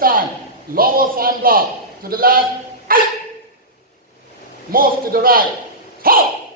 stand. Lower front block. To the left. Move to the right. Halt.